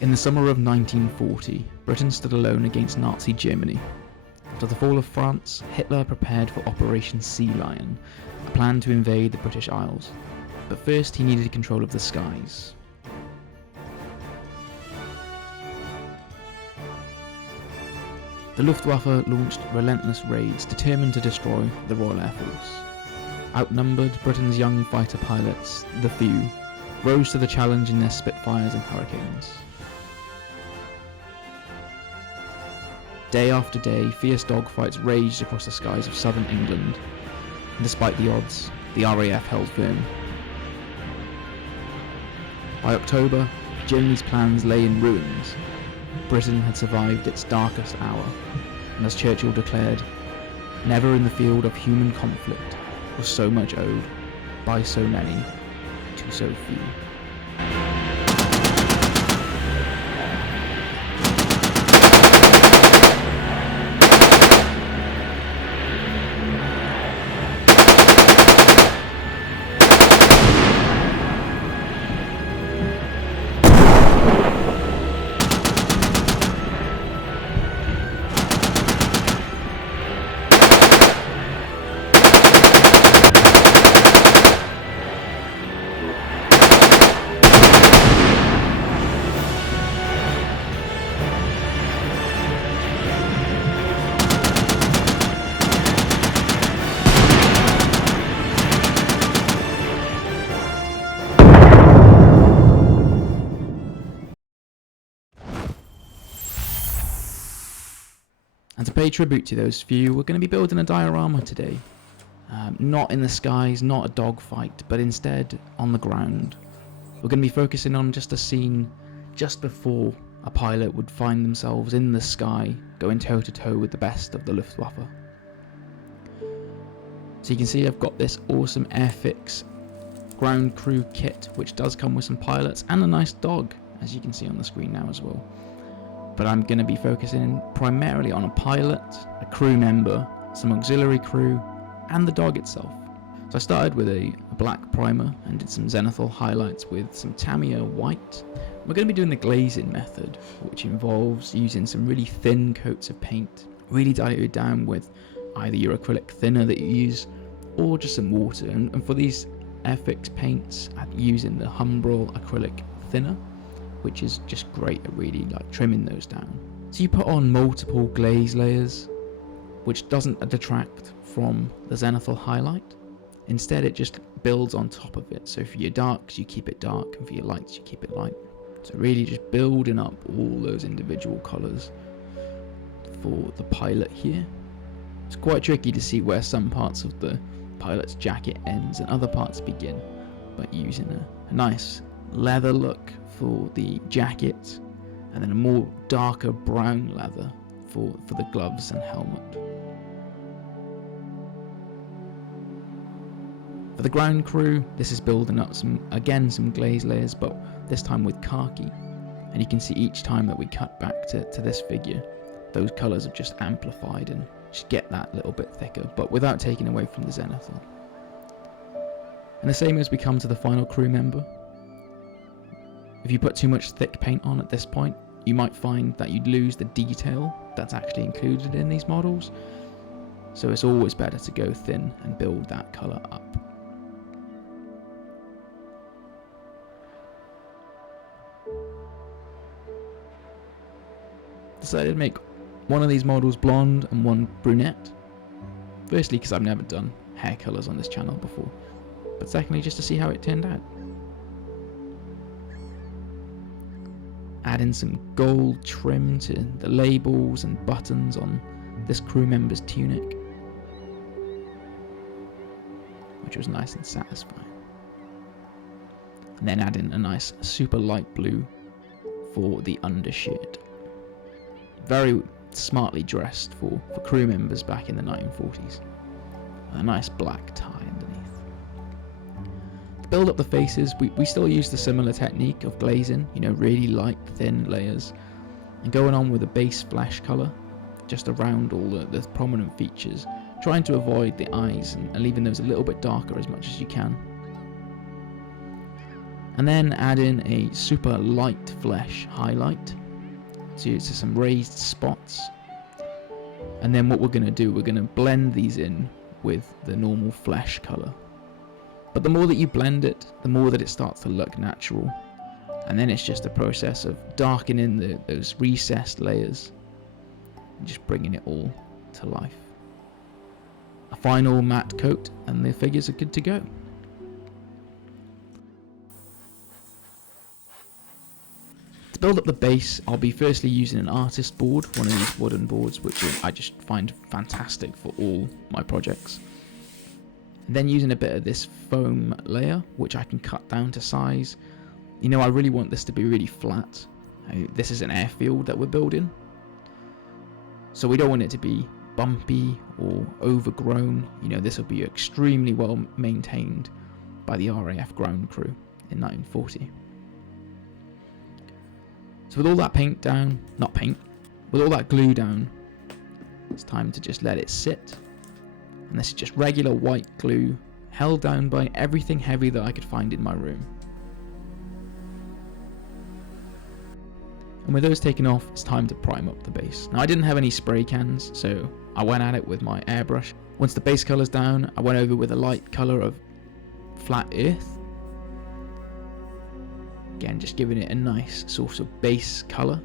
In the summer of 1940, Britain stood alone against Nazi Germany. After the fall of France, Hitler prepared for Operation Sea Lion, a plan to invade the British Isles. But first he needed control of the skies. The Luftwaffe launched relentless raids determined to destroy the Royal Air Force. Outnumbered, Britain's young fighter pilots, the few, rose to the challenge in their Spitfires and Hurricanes. Day after day, fierce dogfights raged across the skies of southern England, and despite the odds, the RAF held firm. By October, Germany's plans lay in ruins. Britain had survived its darkest hour, and as Churchill declared, never in the field of human conflict was so much owed by so many to so few. And to pay tribute to those few, we're going to be building a diorama today. Not in the skies, not a dogfight, but instead on the ground. We're going to be focusing on just a scene just before a pilot would find themselves in the sky, going toe to toe with the best of the Luftwaffe. So you can see I've got this awesome Airfix ground crew kit, which does come with some pilots and a nice dog, as you can see on the screen now as well. But I'm going to be focusing primarily on a pilot, a crew member, some auxiliary crew, and the dog itself. So I started with a black primer and did some zenithal highlights with some Tamiya white. We're going to be doing the glazing method, which involves using some really thin coats of paint, really diluted down with either your acrylic thinner that you use, or just some water. And for these Airfix paints, I'm using the Humbrol acrylic thinner, which is just great at really trimming those down. So you put on multiple glaze layers, which doesn't detract from the zenithal highlight. Instead, it just builds on top of it. So for your darks, you keep it dark, and for your lights, you keep it light. So really just building up all those individual colours for the pilot here. It's quite tricky to see where some parts of the pilot's jacket ends and other parts begin, but using a nice leather look for the jacket, and then a more darker brown leather for the gloves and helmet. For the ground crew, this is building up some glaze layers, but this time with khaki. And you can see each time that we cut back to this figure, those colours are just amplified and just get that little bit thicker, but without taking away from the zenithal. And the same as we come to the final crew member. If you put too much thick paint on at this point, you might find that you'd lose the detail that's actually included in these models. So it's always better to go thin and build that colour up. Decided to make one of these models blonde and one brunette. Firstly, because I've never done hair colours on this channel before, but secondly, just to see how it turned out. Adding some gold trim to the labels and buttons on this crew member's tunic, which was nice and satisfying. And then adding a nice super light blue for the undershirt. Very smartly dressed for crew members back in the 1940s. A nice black tie underneath. To build up the faces, we still use the similar technique of glazing, really light, thin layers, and going on with a base flesh colour, just around all the prominent features, trying to avoid the eyes and leaving those a little bit darker as much as you can. and then add in a super light flesh highlight to some raised spots. And then what we're going to do, we're going to blend these in with the normal flesh color. But the more that you blend it, the more that it starts to look natural. And then it's just a process of darkening those recessed layers and just bringing it all to life. A final matte coat and the figures are good to go. To build up the base, I'll be firstly using an artist board, one of these wooden boards, which I just find fantastic for all my projects. And then using a bit of this foam layer, which I can cut down to size. You know, I really want this to be really flat. This is an airfield that we're building, so we don't want it to be bumpy or overgrown. You know, this will be extremely well maintained by the RAF ground crew in 1940. So with all that with all that glue down, it's time to just let it sit. And this is just regular white glue held down by everything heavy that I could find in my room. And with those taken off, it's time to prime up the base. Now I didn't have any spray cans, so I went at it with my airbrush. Once the base colour's down, I went over with a light colour of flat earth. Again, just giving it a nice sort of base colour.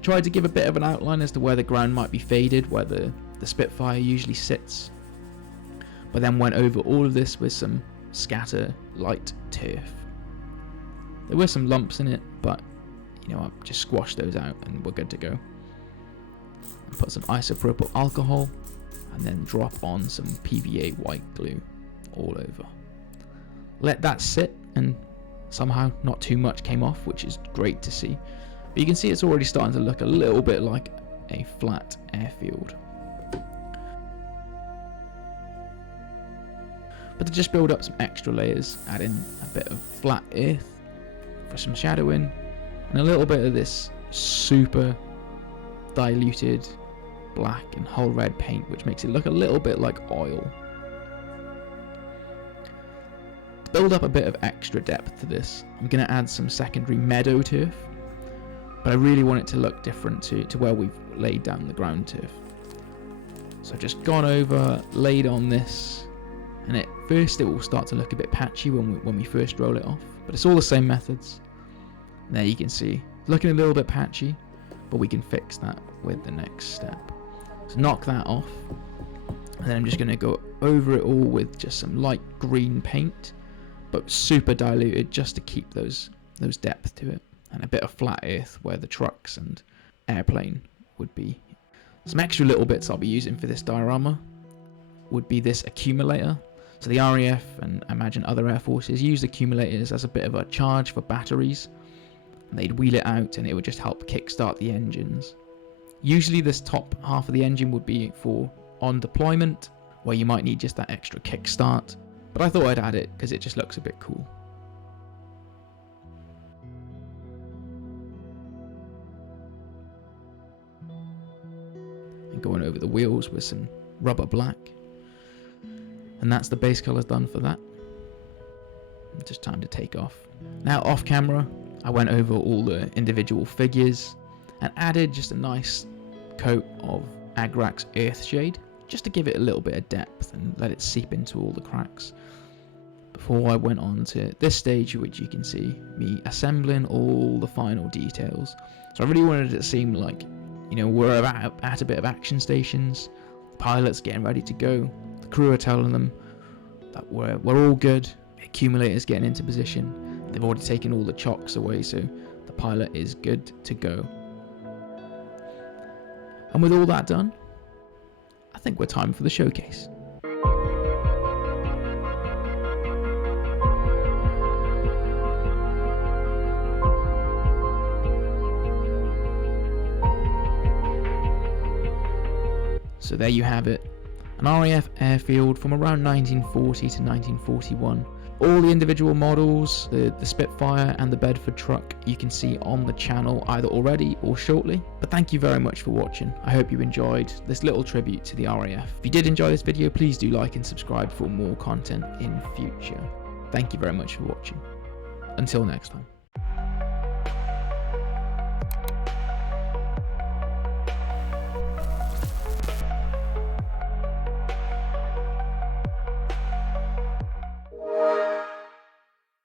Tried to give a bit of an outline as to where the ground might be faded, where the Spitfire usually sits. But then went over all of this with some scatter light turf. There were some lumps in it, but you know, I've just squashed those out and we're good to go. And put some isopropyl alcohol and then drop on some PVA white glue all over. Let that sit, and somehow not too much came off, which is great to see. But you can see it's already starting to look a little bit like a flat airfield. But to just build up some extra layers, add in a bit of flat earth for some shadowing, and a little bit of this super diluted black and hull red paint, which makes it look a little bit like oil. To build up a bit of extra depth to this, I'm going to add some secondary meadow turf, but I really want it to look different to where we've laid down the ground turf. So I've just gone over, laid on this, and at first it will start to look a bit patchy when we first roll it off, but it's all the same methods. And there you can see, it's looking a little bit patchy, but we can fix that with the next step. So knock that off, and then I'm just going to go over it all with just some light green paint, but super diluted just to keep those depth to it, and a bit of flat earth where the trucks and airplane would be. Some extra little bits I'll be using for this diorama would be this accumulator. So the RAF, and I imagine other air forces, use accumulators as a bit of a charge for batteries. They'd wheel it out and it would just help kickstart the engines. Usually this top half of the engine would be for on deployment, where you might need just that extra kickstart, but I thought I'd add it because it just looks a bit cool. And going over the wheels with some rubber black. And that's the base colours done for that. Just time to take off. Now off camera, I went over all the individual figures and added just a nice coat of Agrax Earthshade, just to give it a little bit of depth and let it seep into all the cracks. Before I went on to this stage, which you can see me assembling all the final details. So I really wanted it to seem like, you know, we're at a bit of action stations, the pilot's getting ready to go, the crew are telling them that we're all good, the accumulator's getting into position. They've already taken all the chocks away, so the pilot is good to go. And with all that done, I think we're time for the showcase. So there you have it, an RAF airfield from around 1940 to 1941. All the individual models, the Spitfire and the Bedford truck, you can see on the channel either already or shortly. But thank you very much for watching. I hope you enjoyed this little tribute to the RAF. If you did enjoy this video, please do like and subscribe for more content in future. Thank you very much for watching. until next time.